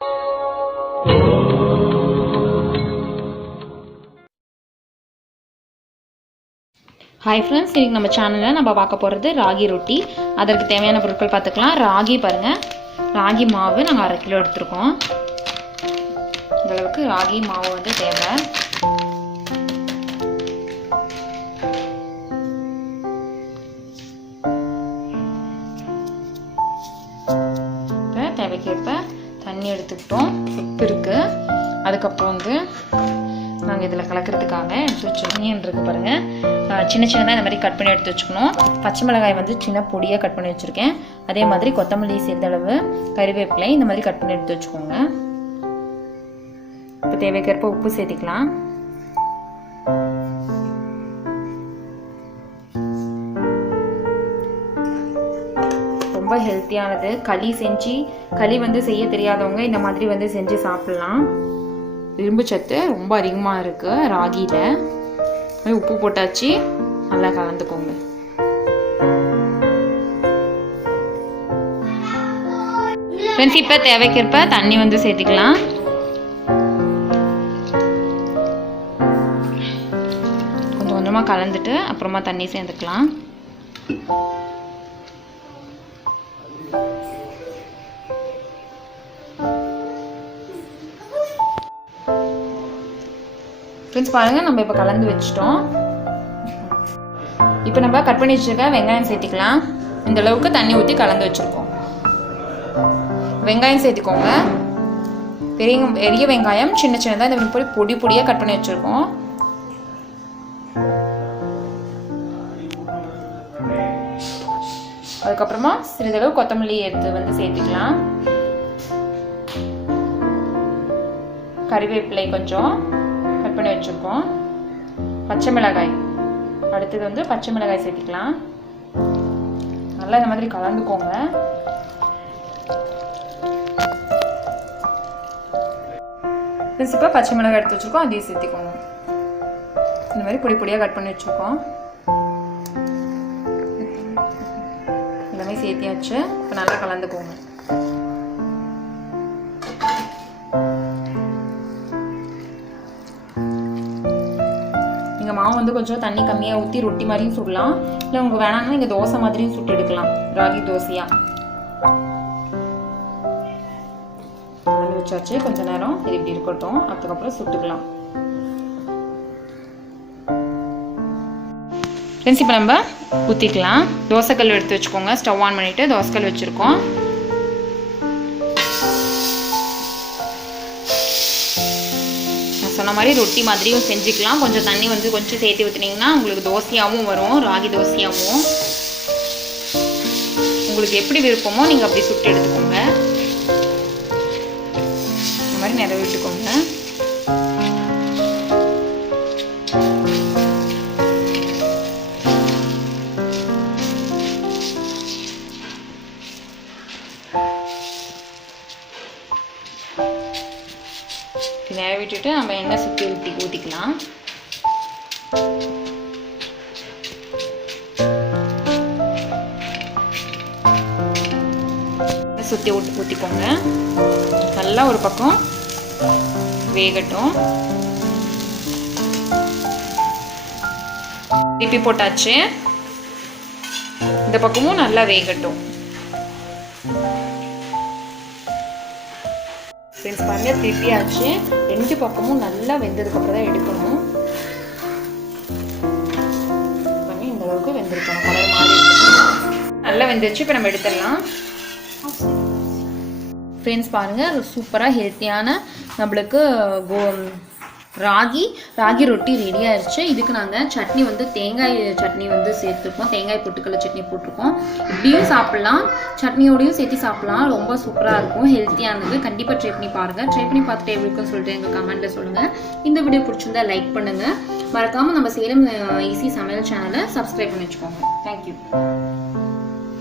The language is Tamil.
ஹாய் ஃப்ரெண்ட்ஸ், இன்றைக்கி நம்ம சேனலில் நம்ம பார்க்க போகிறது ராகி ரொட்டி. அதற்கு தேவையான பொருட்கள் பார்த்துக்கலாம். ராகி பாருங்கள், ராகி மாவு நாங்கள் 1/2 கிலோ எடுத்துருக்கோம். இந்த அளவுக்கு ராகி மாவு வந்து தேவை. இப்போ தேவைக்கேற்ப தண்ணி எடுத்துக்கிட்டோம், உப்பு இருக்குது. அதுக்கப்புறம் வந்து நாங்கள் இதில் கலக்கிறதுக்காக எடுத்து வச்சுருக்கோம் இருக்குது பாருங்கள். சின்ன சின்னதாக இந்த மாதிரி கட் பண்ணி எடுத்து வச்சுக்கணும். பச்சை மிளகாய் வந்து சின்ன பொடியாக கட் பண்ணி வச்சுருக்கேன். அதே மாதிரி கொத்தமல்லி சிறிதளவு, கறிவேப்பிலை இந்த மாதிரி கட் பண்ணி எடுத்து வச்சுக்கோங்க. இப்போ தேவைக்கேற்ப உப்பு சேர்த்திக்கலாம். ரொம்ப ஹெல்த்தியானது. களி வந்து செய்ய தெரியாதவங்க இந்த மாதிரி வந்து செஞ்சு சாப்பிட்லாம். இரும்பு சத்து ரொம்ப அதிகமாக இருக்குது ராகியில். உப்பு போட்டாச்சு, நல்லா கலந்துக்கோங்க. ஃப்ரெண்ட்ஸ், இப்போ தேவைக்கேற்ப தண்ணி வந்து சேர்த்துக்கலாம். கொஞ்சம் கொஞ்சமாக கலந்துட்டு அப்புறமா தண்ணி சேர்த்துக்கலாம். ஃப்ரெண்ட்ஸ் பாருங்கள், நம்ம இப்போ கலந்து வச்சிட்டோம். இப்போ நம்ம கட் பண்ணி வச்சுருக்க வெங்காயம் சேர்த்திக்கலாம். இந்த அளவுக்கு தண்ணி ஊற்றி கலந்து வச்சுருக்கோம். வெங்காயம் சேர்த்திக்கோங்க. பெரிய வெங்காயம் சின்ன சின்னதாக இந்த மாதிரி பொடி பொடியாக கட் பண்ணி வச்சுருக்கோம். அதுக்கப்புறமா சிறிதளவு கொத்தமல்லி எடுத்து வந்து சேர்த்துக்கலாம். கறிவேப்பிலை கொஞ்சம் கட் பண்ணி வச்சுருக்கோம். பச்சை மிளகாய், அடுத்தது வந்து பச்சை மிளகாய் சேர்த்திக்கலாம். நல்லா இந்த மாதிரி கலந்துக்கோங்க. இப்போ பச்சை மிளகாய் எடுத்து வச்சுருக்கோம், அதையும் சேர்த்திக்கோங்க. இந்த மாதிரி பொடி பொடியாக கட் பண்ணி வச்சுருக்கோம். எல்லாமே சேர்த்தியாச்சு. இப்போ நல்லா கலந்துக்கோங்க. மாவு வந்து கொஞ்சம் தண்ணி கம்மியாக ஊற்றி ரொட்டி மாதிரியும் சுடலாம். இல்லை உங்களுக்கு வேணாங்கன்னா நீங்கள் தோசை மாதிரியும் சுட்டு எடுக்கலாம். ராகி தோசையாக கலந்து வச்சாச்சு. கொஞ்சம் நேரம் இது இப்படி இருக்கட்டும், அதுக்கப்புறம் சுட்டுக்கலாம். ஃப்ரெண்ட்ஸ், இப்போ நம்ம ஊற்றிக்கலாம். தோசைக்கல் எடுத்து வச்சுக்கோங்க. ஸ்டவ் ஆன் பண்ணிவிட்டு தோசைக்கல் வச்சுருக்கோம். சொன்ன மாதிரி ரொட்டி மாதிரியும் செஞ்சுக்கலாம். கொஞ்சம் தண்ணி வந்து கொஞ்சம் சேர்த்து ஊற்றினீங்கன்னா உங்களுக்கு தோசையாகவும் வரும், ராகி தோசையாகவும். உங்களுக்கு எப்படி விருப்பமோ நீங்கள் அப்படி சுட்டு எடுத்துக்கோங்க. இந்த மாதிரி நிறைய விட்டுக்கோங்க. நிறைய விட்டுட்டு நம்ம எண்ணெய் சுற்றி ஊற்றிக்கலாம். சுற்றி ஊற்றிக்கோங்க. நல்லா ஒரு பக்கம் வேகட்டும். திருப்பி போட்டாச்சு. இந்த பக்கமும் நல்லா வேகட்டும். ஃப்ரெண்ட்ஸ் பாருங்க, திருப்பியாச்சு. 2 பக்கமும் நல்லா வெந்ததுக்கப்புறம் தான் எடுக்கணும். இந்த அளவுக்கு வெந்திருக்கணும். கலர் மாதிரி நல்லா வெந்துருச்சு. இப்போ நம்ம எடுத்துடலாம். ஃப்ரெண்ட்ஸ் பாருங்கள், சூப்பராக ஹெல்த்தியான நம்மளுக்கு ராகி ரொட்டி ரெடி ஆயிடுச்சு. இதுக்கு நாங்கள் சட்னி வந்து தேங்காய் சட்னி வந்து சேர்த்துருக்கோம். தேங்காய் பொட்டுக்கடலை சட்னி போட்டிருக்கோம். இப்படியும் சாப்பிட்லாம், சட்னியோடையும் சேர்த்து சாப்பிட்லாம். ரொம்ப சூப்பராக இருக்கும், ஹெல்த்தியானது. கண்டிப்பாக ட்ரை பண்ணி பாருங்கள். ட்ரை பண்ணி பார்த்துட்டு எப்படி இருக்குன்னு சொல்லிட்டு எங்கள் கமெண்ட்டில் சொல்லுங்கள். இந்த வீடியோ பிடிச்சிருந்தா லைக் பண்ணுங்கள். மறக்காமல் நம்ம சேலம் ஈஸி சமையல் சேனலை சப்ஸ்கிரைப் பண்ணி வச்சுக்கோங்க. தேங்க்யூ.